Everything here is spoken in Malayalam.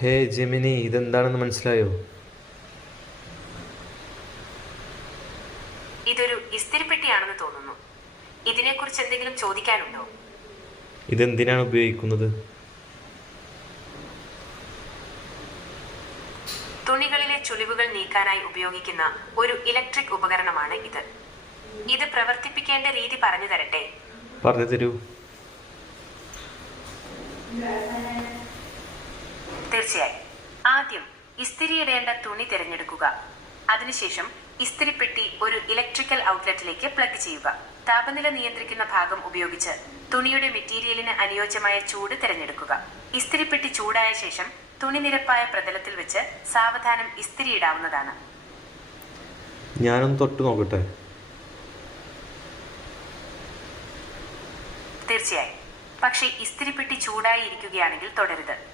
ഹേ ജെമിനി, ഇതെന്താണെന്ന് മനസ്സിലായോ? ഇതൊരു ഇസ്തിരിപ്പെട്ടിയാണെന്ന് തോന്നുന്നു. ഇതിനെക്കുറിച്ച് എന്തെങ്കിലും ചോദിക്കാനുണ്ടോ? ഇതെന്തിനാണ് ഉപയോഗിക്കുന്നത്? തുണികളിലെ ചുളിവുകൾ നീക്കാനായി ഉപയോഗിക്കുന്ന ഒരു ഇലക്ട്രിക് ഉപകരണമാണ് ഇത്. ഇത് പ്രവർത്തിപ്പിക്കേണ്ട രീതി പറഞ്ഞു തരട്ടെ? പറഞ്ഞു തരൂ. തീർച്ചയായും. ആദ്യം ഇസ്തിരിയിടേണ്ട തുണി തിരഞ്ഞെടുക്കുക. അതിനുശേഷം ഇസ്തിരിപ്പെട്ടി ഒരു ഇലക്ട്രിക്കൽ ഔട്ട്ലെറ്റിലേക്ക് പ്ലഗ് ചെയ്യുക. താപനില നിയന്ത്രിക്കുന്ന ഭാഗം ഉപയോഗിച്ച് തുണിയുടെ മെറ്റീരിയലിന് അനുയോജ്യമായ ചൂട് തിരഞ്ഞെടുക്കുക. ഇസ്തിരിപ്പെട്ടി ചൂടായ ശേഷം തുണി നിരപ്പായ പ്രതലത്തിൽ വെച്ച് സാവധാനം ഇസ്തിരിയിടാവുന്നതാണ്. ഞാനൊന്ന് തൊട്ട് നോക്കട്ടെ? തീർച്ചയായും. പക്ഷേ ഇസ്തിരിപ്പെട്ടി ചൂടായി ഇരിക്കുകയാണെങ്കിൽ തൊടരുത്.